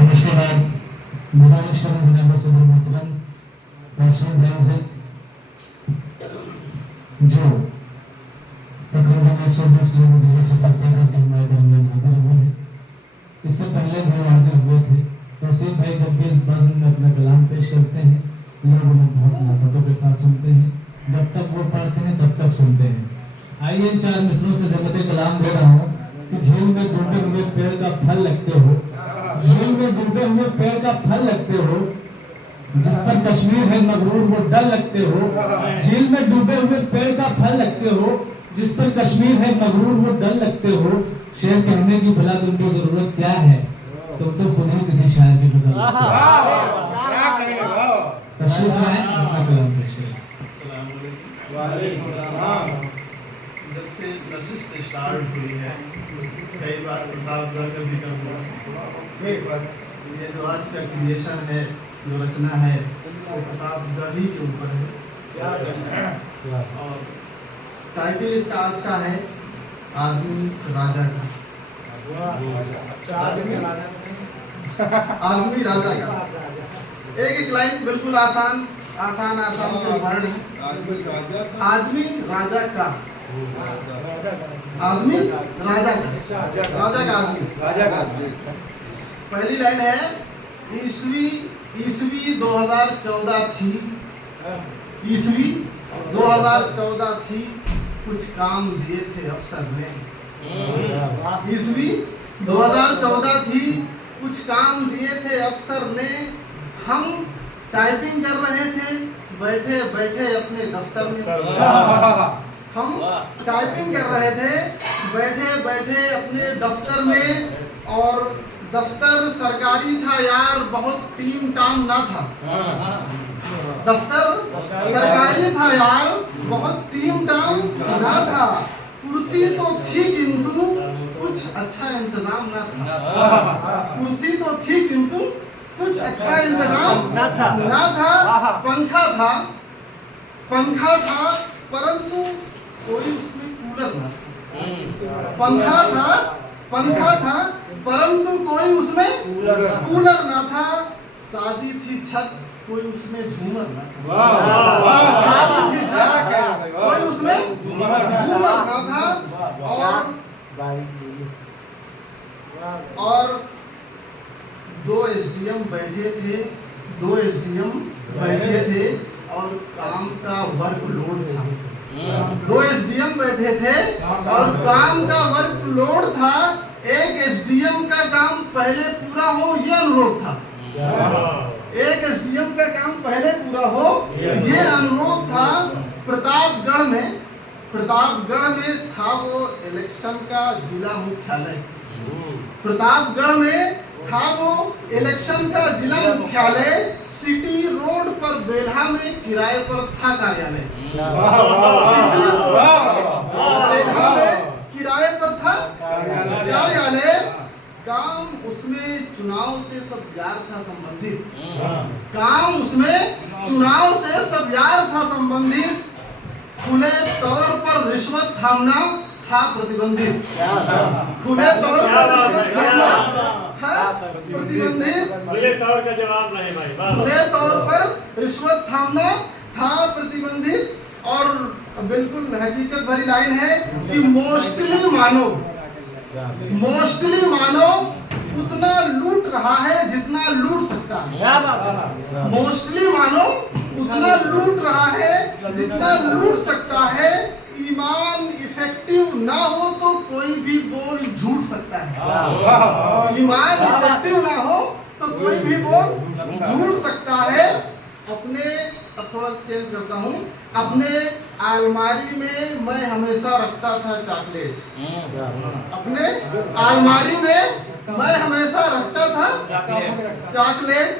और इसके बाद गुजारिश करूँ जनाब सदर मोहतरम राशिद भाई से जो तकरीबन 120 किलोमीटर की सफर तय करके हमारे दरमियान हाजिर हुए हैं। इससे पहले भी हाजिर हुए थे। तौसीफ भाई जब भी इस बाज़म में अपना कलाम पेश करते हैं लोग उन्हें बहुत मोहब्बतों के साथ सुनते हैं। जब तक वो पढ़ते हैं तब तक सुनते हैं। आइए इन 4 मिसरों से जब मैं कलाम दे रहा हूँ कि झील में डूबे हुए पेड़ का फल लगते हो, झील में डूबे हुए पेड़ का फल लगते हो, जिस पर कश्मीर है मगरूर वो डल लगते हो। झील में डूबे हुए पेड़ का फल लगते हो, जिस पर कश्मीर है मगरूर वो डल लगते हो। शेर कहने की भला तुमको जरूरत क्या है, तुम तो खुद ही किसी शायर की बदल तशरीफ लाएं अपना कलाम पेश करें। जब से नशिस्त स्टार्ट हुई है कई बार प्रतापगढ़ का जिक्र हुआ। ये जो आज का क्रिएशन है, जो रचना है, वो प्रतापगढ़ ही के ऊपर है। और टाइटल इसका आज का है आदमी राजा का। आदमी राजा का एक एक लाइन बिल्कुल आसान से वर्ण है। आदमी राजा का, आदमी राजा का आदमी राजा का। पहली लाइन है ईस्वी 2014 थी, ईस्वी 2014 थी, कुछ काम दिए थे अफसर ने। ईस्वी 2014 थी, कुछ काम दिए थे अफसर ने। हम टाइपिंग कर रहे थे बैठे बैठे अपने दफ्तर में। हम टाइपिंग कर रहे थे बैठे बैठे अपने दफ्तर में। और दफ्तर सरकारी था यार, बहुत टीम काम ना था। दफ्तर सरकारी था यार, बहुत टीम काम ना था। कुर्सी तो थी किंतु कुछ अच्छा इंतजाम ना था। कुर्सी तो थी किंतु कुछ अच्छा इंतजाम ना था। पंखा था परंतु कोई उसमें कूलर ना था। पंखा था परंतु कोई उसमें कूलर ना था। शादी थी छत, कोई उसमें झूमर ना था। शादी थी छत, कोई उसमें झूमर ना था। और 2 SDM बैठे थे और काम का वर्कलोड था। 2 SDM बैठे थे और काम का वर्कलोड था। एक SDM का काम पहले पूरा हो ये अनुरोध था। एक SDM का काम पहले पूरा हो ये अनुरोध था। प्रतापगढ़ में था वो इलेक्शन का जिला मुख्यालय। प्रतापगढ़ में था वो इलेक्शन का जिला मुख्यालय। सिटी रोड पर बेल्हा में किराए पर था कार्यालय। बेल्हा में किराए पर था कार्यालय। काम उसमें चुनाव से सब यार था संबंधित। काम उसमें चुनाव से सब यार था संबंधित। खुले तौर पर रिश्वत थामना था प्रतिबंधित। खुले तौर पर रिश्वत थामना था प्रतिबंधित। खुले तौर का जवाब नहीं भाई। खुले तौर पर रिश्वत थामना था प्रतिबंधित। और बिल्कुल हकीकत भरी लाइन है कि मोस्टली मानो उतना लूट रहा है जितना लूट सकता है। मोस्टली मानो उतना लूट रहा है जितना लूट सकता है। ईमान इफेक्टिव ना हो तो कोई भी बोल झूठ सकता है। ईमान इफेक्टिव ना हो तो कोई भी बोल झूठ सकता है। अब थोड़ा चेंज करता हूँ। अपने अलमारी में मैं हमेशा रखता था चॉकलेट। अपने अलमारी में मैं हमेशा रखता था चॉकलेट।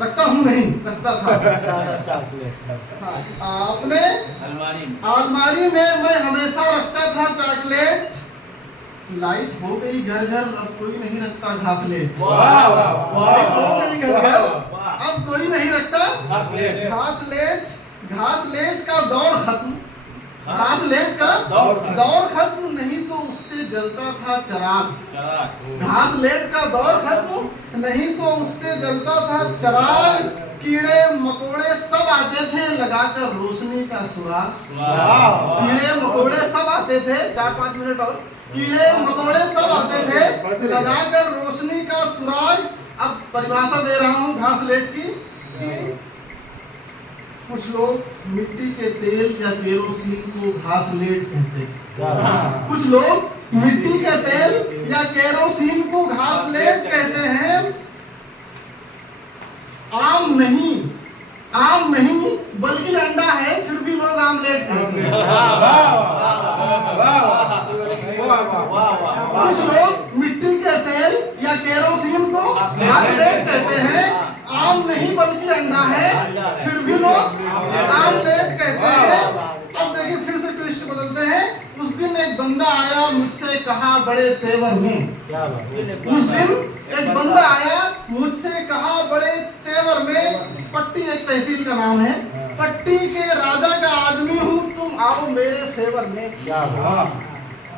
रखता हूँ नहीं, रखता था। अपने अलमारी में मैं हमेशा रखता था चॉकलेट। लाइट हो गई घर घर, अब कोई नहीं रखता घासलेट। लाइट हो गई घर घर, अब कोई नहीं रखता घासलेट। घासलेट का दौर खत्म, घासलेट का दौर खत्म नहीं तो उससे जलता था चराग। घास लेट का दौर खत्म, नहीं तो उससे जलता था चराग। कीड़े मकोड़े सब आते थे लगाकर रोशनी का सुराग। कीड़े मकोड़े सब आते थे, 4-5 मिनट और। कीड़े मकोड़े सब आते थे लगाकर रोशनी का सुराग। अब परिभाषा दे रहा हूँ घास लेट की कि कुछ लोग मिट्टी के तेल या केरोसिन को घास लेट कहते हैं। कुछ लोग मिट्टी के तेल या केरोसिन को घास लेट कहते हैं। आम नहीं बल्कि अंडा है, फिर भी लोग आमलेट कहते हैं। कुछ लोग मिट्टी के तेल या केरोसिन को घास लेट कहते हैं। आम नहीं बल्कि अंडा है, फिर भी लोग आमलेट कहते हैं। अब देखिए फिर से ट्विस्ट बदलते हैं। उस दिन एक बंदा आया मुझसे कहा बड़े तेवर में। उस दिन एक बंदा आया मुझसे कहा बड़े तेवर में। पट्टी एक तहसील का नाम है। पट्टी के राजा का आदमी हूँ, तुम आओ मेरे फेवर में।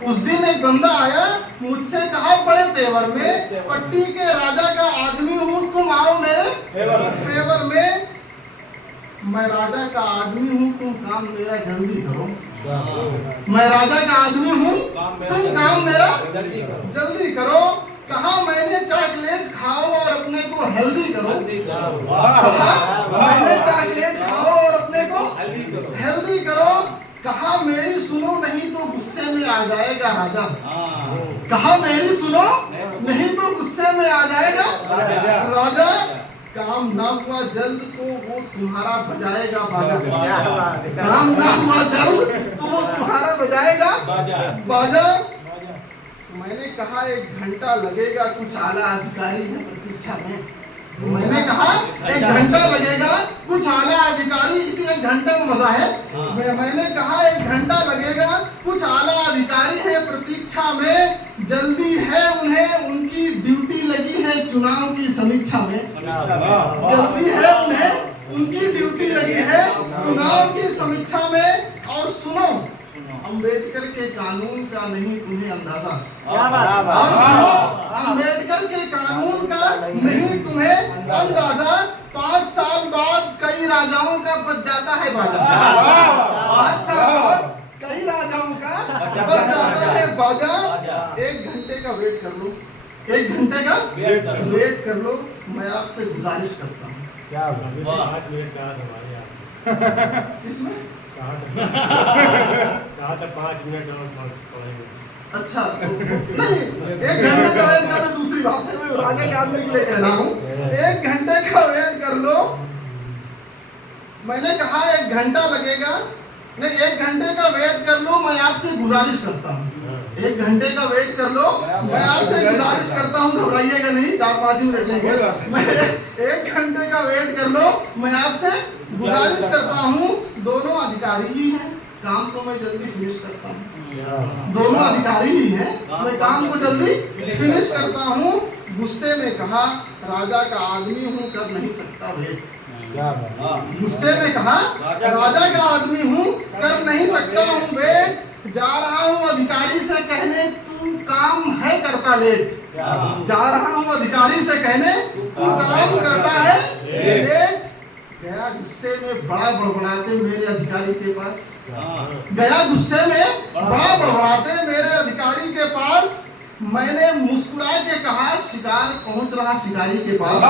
उस दिन एक बंदा आया मुझसे कहा बड़े तेवर में, पट्टी के राजा का आदमी हूँ, तुम आओ मेरे फेवर में। मैं राजा का आदमी हूँ, तुम काम मेरा जल्दी करो। मैं राजा का आदमी हूँ, तुम काम मेरा जल्दी करो। कहा मैंने चॉकलेट खाओ और अपने को हेल्दी करो। मैंने चॉकलेट खाओ और अपने को हेल्दी करो। कहा मेरी सुनो नहीं तो गुस्से में आ जाएगा राजा। कहा मेरी सुनो नहीं तो गुस्से में आ जाएगा राजा। काम ना हुआ जल्द तो वो तुम्हारा बजाएगा बाजा। काम ना हुआ जल्द तो वो तुम्हारा बजाएगा बाजा। मैंने कहा 1 घंटा लगेगा, कुछ आला अधिकारी है प्रतीक्षा में। मैंने कहा 1 घंटा लगेगा, कुछ आला अधिकारी, इसी 1 घंटे में मजा है। मैंने कहा 1 घंटा लगेगा, कुछ आला अधिकारी है प्रतीक्षा में। जल्दी है उन्हें, उनकी ड्यूटी लगी है चुनाव की समीक्षा में। जल्दी है उन्हें, उनकी ड्यूटी लगी है चुनाव की समीक्षा में। और सुनो अंबेडकर के कानून का नहीं तुम्हें अंदाजा। और सुनो अंबेडकर के कानून का नहीं तुम्हें अंदाजा। 5 साल बाद कई राजाओं का बच जाता है बाजा। 5 साल बाद कई राजाओं का बच जाता है बाजा। 1 घंटे का वेट कर लो, 1 घंटे का वेट कर लो। मैं आपसे गुजारिश करता हूँ। क्या 5 मिनट कहा तुम्हारे इसमें कहा था 5 मिनट और पढ़ेंगे। अच्छा तो नहीं, 1 घंटे का वेट करना दूसरी बात है। मैं राजा के आदमी के लिए कह रहा हूँ 1 घंटे का वेट कर लो। मैंने कहा 1 घंटा लगेगा, नहीं 1 घंटे का वेट कर लो। मैं आपसे गुजारिश करता हूँ 1 घंटे का वेट कर लो। मैं आपसे गुजारिश करता हूँ, घबराइएगा नहीं, 4-5 मिनट लेंगे। 1 घंटे का वेट कर लो। मैं आपसे गुजारिश करता हूँ। दोनों अधिकारी ही हैं, काम को मैं जल्दी फिनिश करता हूँ। दोनों अधिकारी ही हैं, मैं काम को जल्दी फिनिश करता हूँ। गुस्से में कहा राजा का आदमी हूँ, कर नहीं सकता वेट। गुस्से में कहा राजा का आदमी हूँ, कर नहीं सकता हूँ वेट। जा रहा हूँ अधिकारी से कहने तू काम है करता लेट। जा रहा हूँ अधिकारी से कहने तू काम करता है लेट। गया गुस्से में बड़ा बड़बड़ाते मेरे अधिकारी के पास। गया गुस्से में बड़ा बड़बड़ाते मेरे अधिकारी के पास। मैंने मुस्कुरा के कहा शिकार पहुंच रहा शिकारी के पास।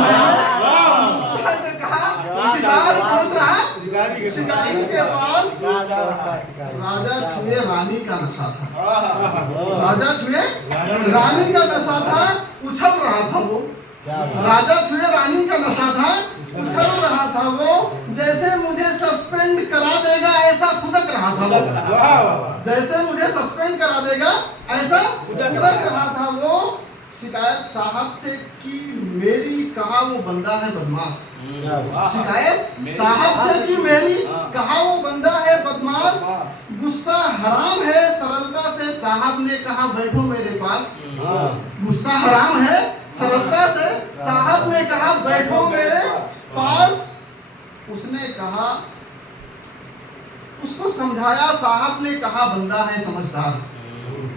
मैंने मुस्कुरा के कहा शिकार पहुंच रहा शिकारी के पास। राजा छुए रानी का नशा था। राजा छुए रानी का नशा था, उछल रहा था वो। राजा छुए रानी का नशा था, उछल रहा था वो। जैसे मुझे सस्पेंड करा देगा ऐसा फुदक रहा था वो। जैसे मुझे सस्पेंड करा देगा ऐसा फुदक रहा था वो। शिकायत साहब से की मेरी, कहा वो बंदा है बदमाश। शिकायत साहब से की मेरी, कहा वो बंदा है बदमाश। गुस्सा हराम है सरलता से साहब ने कहा बैठो मेरे पास। गुस्सा हराम है सरलता से साहब ने कहा बैठो मेरे पास। उसने कहा, उसको समझाया साहब ने कहा बंदा है समझदार।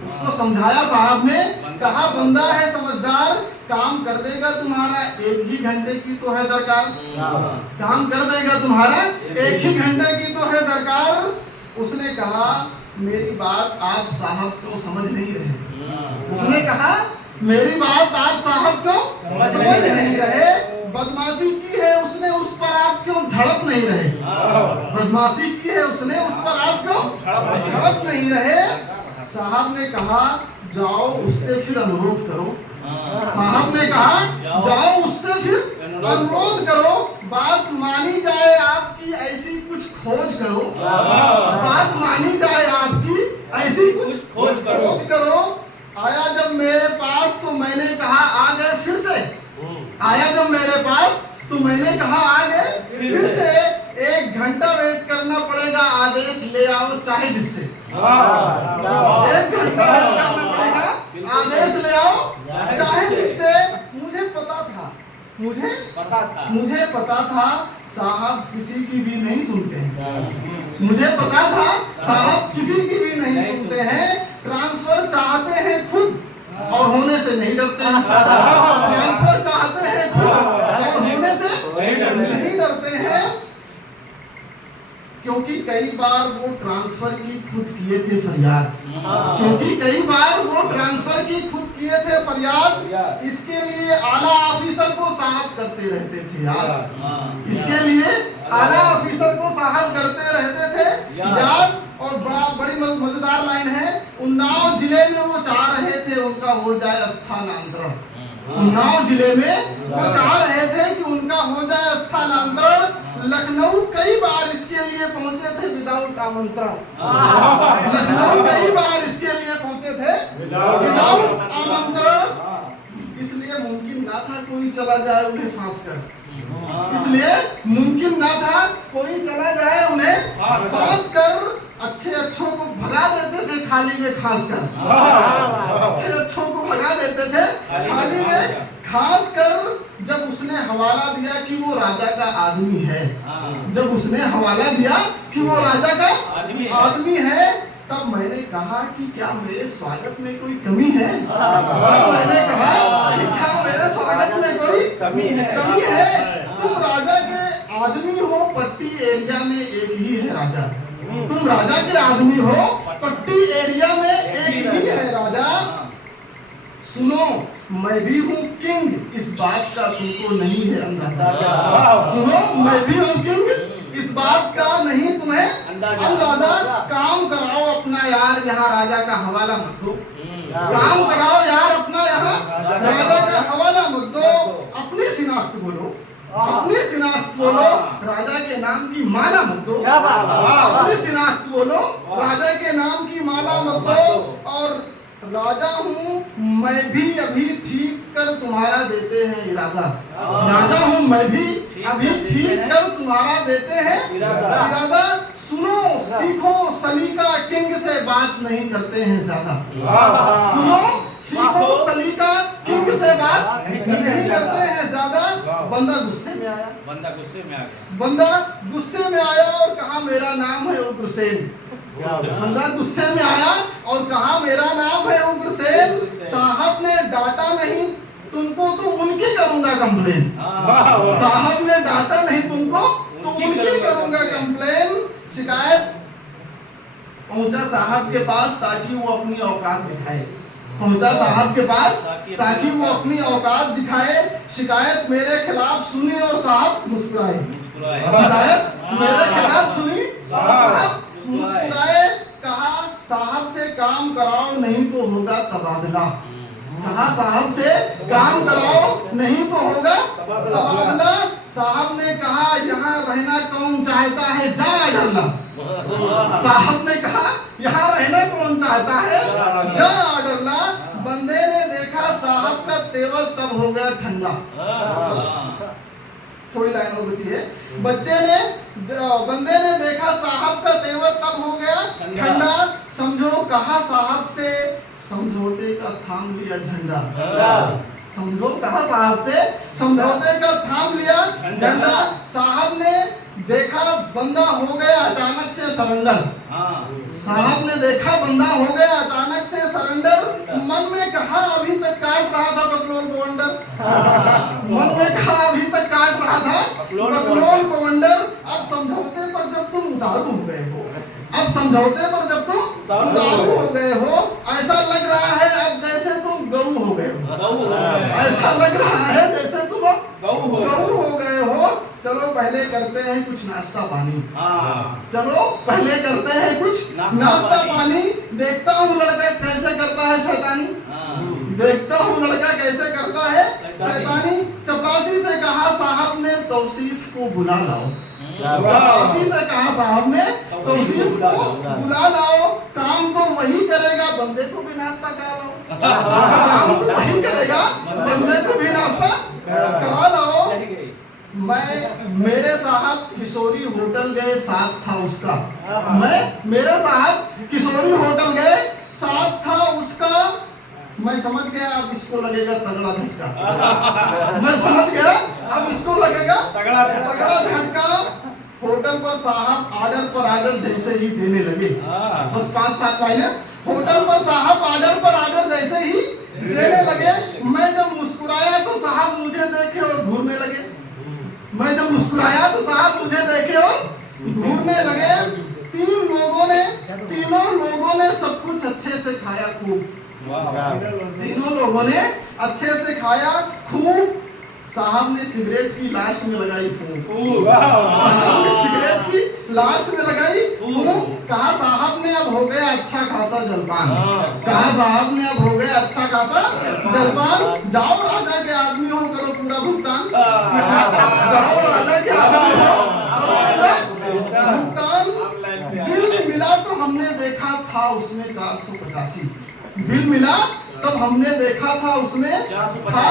उसको समझाया साहब ने, कहा बंदा है समझदार, काम कर देगा तुम्हारा, 1 ही घंटे की तो है दरकार, काम कर देगा तुम्हारा 1 ही घंटे की तो है दरकार। उसने कहा मेरी बात आप साहब क्यों समझ नहीं रहे, उसने कहा मेरी बात आप साहब क्यों समझ नहीं रहे, बदमाशी की है उसने उस पर आप क्यों झड़प नहीं रहे, बदमाशी की है उसने उस पर आप क्यों झड़प नहीं रहे। साहब ने कहा जाओ उससे फिर अनुरोध करो, साहब ने कहा जाओ उससे फिर अनुरोध करो, बात मानी जाए आपकी ऐसी कुछ खोज करो, बात मानी जाए आपकी ऐसी कुछ खोज करो। आया जब मेरे पास तो मैंने कहा आ गए फिर से, आया जब मेरे पास तो मैंने कहा आ गए फिर से, 1 घंटा वेट करना पड़ेगा, आदेश ले आओ चाहे जिससे, 1 घंटा वेट करना पड़ेगा, आदेश ले आओ चाहे जिससे। मुझे पता था साहब किसी की भी नहीं सुनते हैं, मुझे पता था साहब किसी की भी नहीं सुनते हैं, ट्रांसफर चाहते हैं खुद और होने से नहीं डरते हैं, ट्रांसफर चाहते हैं खुद और होने से नहीं डरते हैं, क्योंकि कई बार वो ट्रांसफर की खुद किए थे फरियाद, क्योंकि कई बार वो ट्रांसफर की खुद किए थे फरियाद, इसके लिए आला ऑफिसर को साहब करते रहते थे याद, इसके लिए आला ऑफिसर को साहब करते रहते थे याद। और बड़ी मजेदार लाइन है, उन्नाव जिले में वो चाह रहे थे उनका हो जाए स्थानांतरण, उन्नाव जिले में वो चाह रहे थे कि उनका हो जाए स्थानांतरण। लखनऊ कई बार इसके लिए पहुंचे थे विदाउट आमंत्रण, लखनऊ कई बार इसके लिए पहुंचे थे विदाउट आमंत्रण, इसलिए मुमकिन ना था कोई चला जाए उन्हें फांस कर, इसलिए मुमकिन ना था कोई चला जाए उन्हें फांस कर। अच्छे अच्छों को भगा देते थे खाली में खास कर, अच्छे अच्छों को भगा देते थे खाली में खास कर। जब उसने हवाला दिया कि वो राजा का आदमी है, जब उसने हवाला दिया कि वो राजा का आदमी है, तब मैंने कहा कि क्या मेरे स्वागत में कोई कमी है, तब मैंने कहा कि क्या मेरे स्वागत में कोई कमी है। तुम राजा के आदमी हो, पट्टी एरिया में एक ही है राजा, तुम राजा के आदमी हो, पट्टी एरिया में एक ही है राजा। सुनो मैं भी हूँ किंग, इस बात का तुमको नहीं है अंदाजा, सुनो मैं भी हूँ किंग, इस बात का नहीं तुम्हें अंदाजा। काम कराओ अपना यार यहाँ राजा का हवाला मत दो, काम कराओ यार अपना यहाँ राजा का हवाला मत दो, अपनी शिनाख्त बोलो, अपनी शिनाख्त बोलो, राजा के नाम की माला मत दो, अपनी शिनाख्त बोलो, राजा के नाम की माला मत दो। और राजा हूँ मैं भी अभी ठीक कर तुम्हारा देते हैं इरादा, राजा हूँ मैं भी अभी ठीक कर तुम्हारा देते हैं इरादा। सुनो सीखो सलीका, किंग से बात नहीं करते हैं ज्यादा, सुनो सीखो सलीका, किंग से बात नहीं करते हैं ज्यादा। बंदा गुस्से में आया, बंदा गुस्से में आया और कहा मेरा नाम है उग्रसेन, बंदा गुस्से में आया और कहा मेरा नाम है उग्रसेन। साहब ने डांटा नहीं तुमको तो उनकी करूंगा कंप्लेन, साहब ने डांटा नहीं तुमको तो उनकी करूंगा कंप्लेन। शिकायत पहुंचा साहब के पास ताकि वो अपनी औकात दिखाए, पहुंचा साहब के पास ताकि वो अपनी औकात दिखाए। शिकायत मेरे खिलाफ सुनी और साहब मुस्कुराए, शिकायत मेरे खिलाफ सुनी साहब मुस्कुराए। कहा साहब से काम कराओ नहीं तो होगा तबादला, कहा साहब से काम कराओ नहीं तो होगा तबादला। साहब ने कहा यहाँ रहना कौन चाहता है जा डरना, साहब ने कहा यहाँ रहना कौन चाहता है जा डरना। बंदे ने देखा साहब का तेवर तब हो गया ठंडा, थोड़ी लाइन और बची है। बंदे ने देखा साहब का तेवर तब हो गया ठंडा, समझो कहा साहब से समझौते का थाम लिया झंडा, समझो कहा साहब से समझौते का थाम लिया झंडा। साहब ने देखा बंदा हो गया अचानक से सरेंडर, साहब ने देखा बंदा हो गया अचानक से सरेंडर, मन में कहा अभी तक काट रहा था पेट्रोल बवंडर, मन में कहा अभी तक काट रहा था पेट्रोल बवंडर, अब समझौते पर जब तुम उतारू हो गए हो, अब समझौते पर जब तुम उतारू हो गए हो, ऐसा लग रहा है अब जैसे तुम गऊ हो गए हो, ऐसा लग रहा है जैसे तुम गऊ हो गए हो। चलो पहले करते हैं कुछ नाश्ता पानी, चलो पहले करते हैं कुछ नाश्ता पानी, देखता हूँ लड़का कैसे करता है शैतानी, देखता हूँ लड़का कैसे करता है शैतानी। चपरासी से कहा साहब ने तौसीफ को बुला लाओ, चपरासी से कहा साहब ने तौसीफ को बुला लाओ, काम तो वही करेगा बंदे को भी नाश्ता करा लाओ, काम तो वही करेगा बंदे को भी नाश्ता करा लाओ। मेरे साहब किशोरी होटल गए, साथ था उसका, मेरे साहब किशोरी होटल गए, साथ था उसका, मैं समझ गया अब इसको लगेगा तगड़ा झटका, मैं समझ गया अब इसको लगेगा तगड़ा झटका। होटल पर साहब आर्डर पर आर्डर जैसे ही देने लगे, बस 5-7 लाइनें, होटल पर साहब आर्डर पर आर्डर जैसे ही देने लगे, मैं जब मुस्कुराया तो साहब मुझे देखे और घूरने लगे, मैं जब मुस्कुराया तो साहब मुझे देखे और घूरने लगे। तीनों लोगों ने सब कुछ अच्छे से खाया खूब, तीनों लोगों ने अच्छे से खाया खूब। साहब ने सिगरेट की लास्ट में लगाई फूंक, साहब ने सिगरेट की लास्ट में लगाई फूंक, कहा साहब ने अब हो गया अच्छा खासा जलपान, कहा साहब ने अब हो गया अच्छा खासा जलपान, जाओ राजा के आदमी हो करो पूरा भुगतान, जाओ राजा के आदमी हो करो पूरा भुगतान। बिल मिला तो हमने देखा था उसमें 485, बिल मिला तब हमने देखा था उसमें था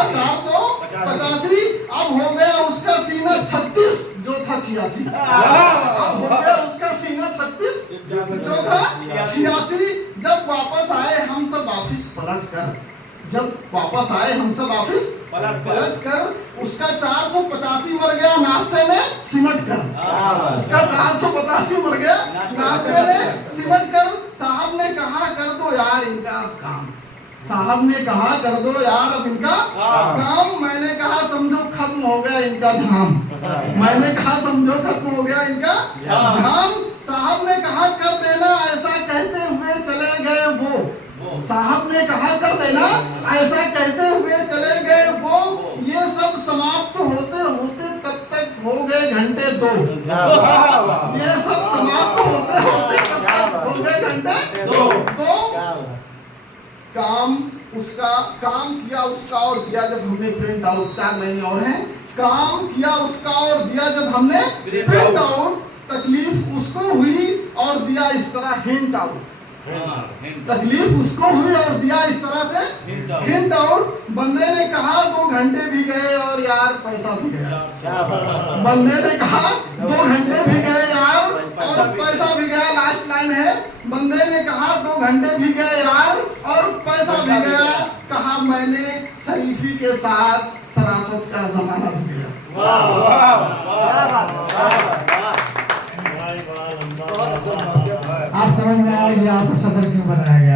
485, अब हो गया उसका सीना 36 जो था 86, अब हो गया उसका सीना 36 जो था 86। जब वापस आए हम सब ऑफिस पलट कर, जब वापस आए हम सब ऑफिस पलट कर, उसका 485 मर गया नाश्ते में सिमट कर, उसका 485 मर गया नाश्ते में सिमट कर। साहब ने कहा कर दो यार इनका अब काम, साहब ने कहा कर दो यार अब इनका काम, मैंने कहा समझो खत्म हो गया इनका झाम, मैंने कहा समझो खत्म हो गया इनका झाम। साहब ने कहा कर देना ऐसा कहते हुए चले गए वो, साहब ने कहा कर देना ऐसा कहते हुए चले गए वो, ये सब समाप्त होते होते तब तक हो गए घंटे 2, ये सब समाप्त होते होते तब तक हो गए घंटे 2। काम उसका, काम किया उसका और दिया जब हमने प्रिंट आउट, 4 लाइनें और हैं, काम किया उसका और दिया जब हमने प्रिंट आउट, तकलीफ उसको हुई और दिया इस तरह हिंट आउट, तकलीफ उसको हुई और दिया इस तरह से हिंट आउट। बंदे ने कहा 2 घंटे भी गए और यार पैसा भी गया, बंदे ने कहा 2 घंटे भी गए यार और पैसा भी गया, लास्ट लाइन है, बंदे ने कहा 2 घंटे भी गए यार और पैसा भी गया, कहा मैंने शरीफी के साथ शराफत का जमाना भी गया। आप समझ में आया कि आपको सदर क्यों बनाया गया।